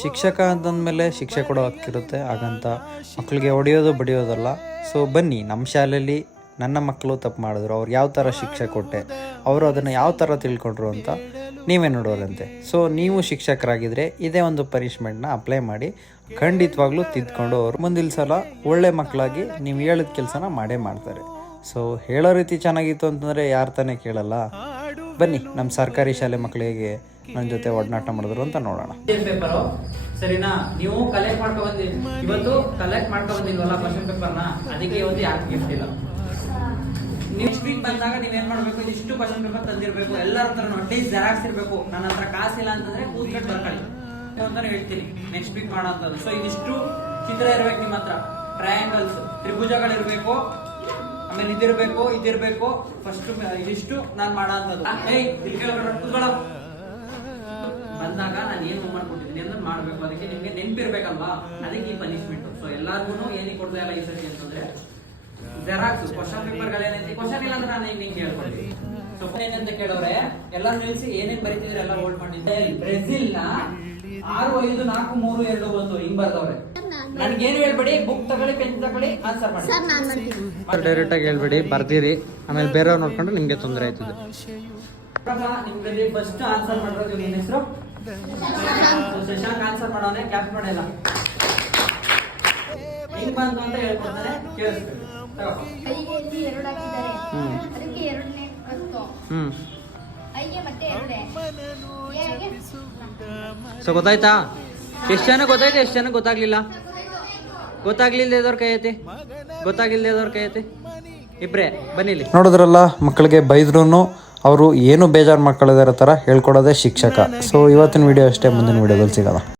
ಶಿಕ್ಷಕ ಅಂತಂದಮೇಲೆ ಶಿಕ್ಷೆ ಕೊಡೋ ಹಕ್ಕಿರುತ್ತೆ, ಹಾಗಂತ ಮಕ್ಕಳಿಗೆ ಹೊಡೆಯೋದು ಬಡಿಯೋದಲ್ಲ. ಸೊ ಬನ್ನಿ, ನಮ್ಮ ಶಾಲೆಯಲ್ಲಿ ನನ್ನ ಮಕ್ಕಳು ತಪ್ಪು ಮಾಡಿದ್ರು, ಅವ್ರು ಯಾವ ಥರ ಶಿಕ್ಷೆ ಕೊಟ್ಟೆ, ಅವರು ಅದನ್ನು ಯಾವ ಥರ ತಿಳ್ಕೊಂಡ್ರು ಅಂತ ನೀವೇ ನೋಡೋರಂತೆ. ಸೊ ನೀವು ಶಿಕ್ಷಕರಾಗಿದ್ದರೆ ಇದೇ ಒಂದು ಪನಿಷ್ಮೆಂಟ್ನ ಅಪ್ಲೈ ಮಾಡಿ ಖಂಡಿತವಾಗ್ಲೂ ತಿದ್ಕೊಂಡು ಅವರು ಮುಂದಿನ ಸಲ ಒಳ್ಳೆ ಮಕ್ಕಳಾಗಿ ನೀವು ಹೇಳಿದ ಕೆಲಸನ ಮಾಡೇ ಮಾಡ್ತಾರೆ. ಸೊ ಹೇಳೋ ರೀತಿ ಚೆನ್ನಾಗಿತ್ತು ಅಂತಂದರೆ ಯಾರು ತಾನೇ ಕೇಳಲ್ಲ. ಬನ್ನಿ ನಮ್ಮ ಸರ್ಕಾರಿ ಶಾಲೆ ಮಕ್ಕಳಿಗೆ ನನ್ನ ಜೊತೆ ಒಡನಾಟ ಮಾಡಿದ್ರು ಅಂತ ನೋಡೋಣ. ಪೇಪರು ಸರಿನಾ, ನೀವು ಕಲೆಕ್ಟ್ ಮಾಡ್ಕೊಂಡ್ಬಂದಿ, ಇವತ್ತು ಕಲೆಕ್ಟ್ ಮಾಡ್ಕೊಂಡ್ಬಂದಿಲ್ವಲ್ಲ ಕ್ವಶನ್ ಪೇಪರ್ನ, ಅದಕ್ಕೆ ಇವತ್ತು ಯಾಕೆ ಗಿಫ್ಟ್ ಇಲ್ಲ. ನೀವು ವೀಕ್ ಬಂದಾಗ ನೀವೇನ್ ಮಾಡ್ಬೇಕು, ಇದಿಷ್ಟು ಕ್ವಶನ್ ಪೇಪರ್ ತಂದಿರ್ಬೇಕು, ಎಲ್ಲರ ಹತ್ರ ಅಟ್ಲೀಸ್ಟ್ ಜೆರಾಕ್ಸ್ ಇರಬೇಕು. ನನ್ನ ಹತ್ರ ಕಾಸಿಲ್ಲ ಅಂತಂದ್ರೆ ಕೂತ್ಕೊಂಡು ಬರ್ಕೊಳ್ಳಿ ಅಂತಾನೆ ಹೇಳ್ತೀನಿ, ನೆಕ್ಸ್ಟ್ ವೀಕ್ ಮಾಡೋ ಅಂತದ್ದು. ಸೊ ಇದಿಷ್ಟು ಚಿತ್ರ ಇರ್ಬೇಕು ನಿಮ್ಮ ಹತ್ರ, ಟ್ರಯಾಂಗಲ್ಸ್ ತ್ರಿಭುಜಗಳಿರ್ಬೇಕು, ಆಮೇಲೆ ಇದಿರ್ಬೇಕು. ಫಸ್ಟ್ ಇದಿಷ್ಟು ನಾನ್ ಮಾಡೋ ಅಂತದ್ದು. ಬಂದಾಗ ನಾನು ಏನ್ ಹೋಮ್ವರ್ಕ್ ಕೊಟ್ಟಿದ್ದೀನಿ ಅಂದ್ರೆ ಮಾಡ್ಬೇಕು, ಅದಕ್ಕೆ ನಿಮ್ಗೆ ನೆನ್ಪಿರ್ಬೇಕಲ್ವಾ, ಅದಕ್ಕೆ ಈ ಪನಿಷ್ಮೆಂಟ್. ಸೊ ಎಲ್ಲಾರ್ಗು ಏನಿಗೆ ಕೊಡ್ತಾ ಇಲ್ಲ ಈ ಸತಿ ಅಂತಂದ್ರೆ ಜೆರಾಕ್ಸ್ ಕ್ವಶನ್ ಪೇಪರ್ ಗಳೇನೈತಿ, ಕ್ವಶನ್ ಇಲ್ಲ ಅಂದ್ರೆ ನಾನು ಹಿಂಗೆ ಹೇಳ್ಕೊಡ್ತೀನಿ. ಸೊ ಏನಂತ ಕೇಳೋರೆ, ಎಲ್ಲಾರು ನಿಲ್ಸಿ ಏನೇನ್ ಬರೀತಿದ್ರೆ ಎಲ್ಲ ಹೋಲ್ಡ್ ಮಾಡಿದ್ದೆ. ಬ್ರೆಜಿಲ್ ನ 6-5-4-3-2-1 ಹಿಂಗ್ ಬರ್ದವ್ರೆ. ನನ್ಗೇನು ಹೇಳ್ಬೇಡಿ, ಬುಕ್ ತಗೊಳ್ಳಿ, ಪೆನ್ ತಗೊಳ್ಳಿ, ಆನ್ಸರ್ ಮಾಡಿ. ಡೈರೆಕ್ಟ್ ಆಗಿ ಹೇಳ್ಬೇಡಿ, ಬರ್ದಿರಿ, ಆಮೇಲೆ ಬೇರೆಯವ್ರು ನೋಡ್ಕೊಂಡ್ರೆ ನಿಮ್ಗೆ ತೊಂದರೆ ಆಯ್ತದೆ. ನಿಮ್ಗೆ ಫಸ್ಟ್ ಆನ್ಸರ್ ಮಾಡಿರೋದು ನಿನ್ನ ಹೆಸರು ಶಶಾಂಕ್. ಆನ್ಸರ್ ಮಾಡೋನೆ, ಕ್ಯಾಪ್ ಮಾಡಿಲ್ಲ. ಹಿಂಗ್ ಬಂತು ಅಂತ ಹೇಳ್ಕೊಡ್ತಾನೆ, ಕೇಳಿಸ್ಬೇಕು. ಸೊ ಗೊತ್ತಾಯ್ತಾ? ಎಷ್ಟು ಜನ ಗೊತ್ತಾಯ್ತು, ಎಷ್ಟು ಜನ ಗೊತ್ತಾಗ್ಲಿಲ್ಲ? ಗೊತ್ತಾಗ್ಲಿಲ್ಲದವ್ರ ಕೈ ಐತಿ, ಗೊತ್ತಾಗಿಲ್ದವ್ರ ಕೈ ಐತಿ. ಇಬ್ರೇ ಬನ್ನಿಲಿ. ನೋಡಿದ್ರಲ್ಲ, ಮಕ್ಕಳಿಗೆ ಬೈದ್ರೂ ಅವರು ಏನು ಬೇಜಾರು ಮಾಡ್ಕೊಳ್ಳೋದಾರ ಥರ ಹೇಳ್ಕೊಡೋದೇ ಶಿಕ್ಷಕ. ಸೊ ಇವತ್ತಿನ ವಿಡಿಯೋ ಅಷ್ಟೇ, ಮುಂದಿನ ವಿಡಿಯೋದಲ್ಲಿ ಸಿಗೋಣ.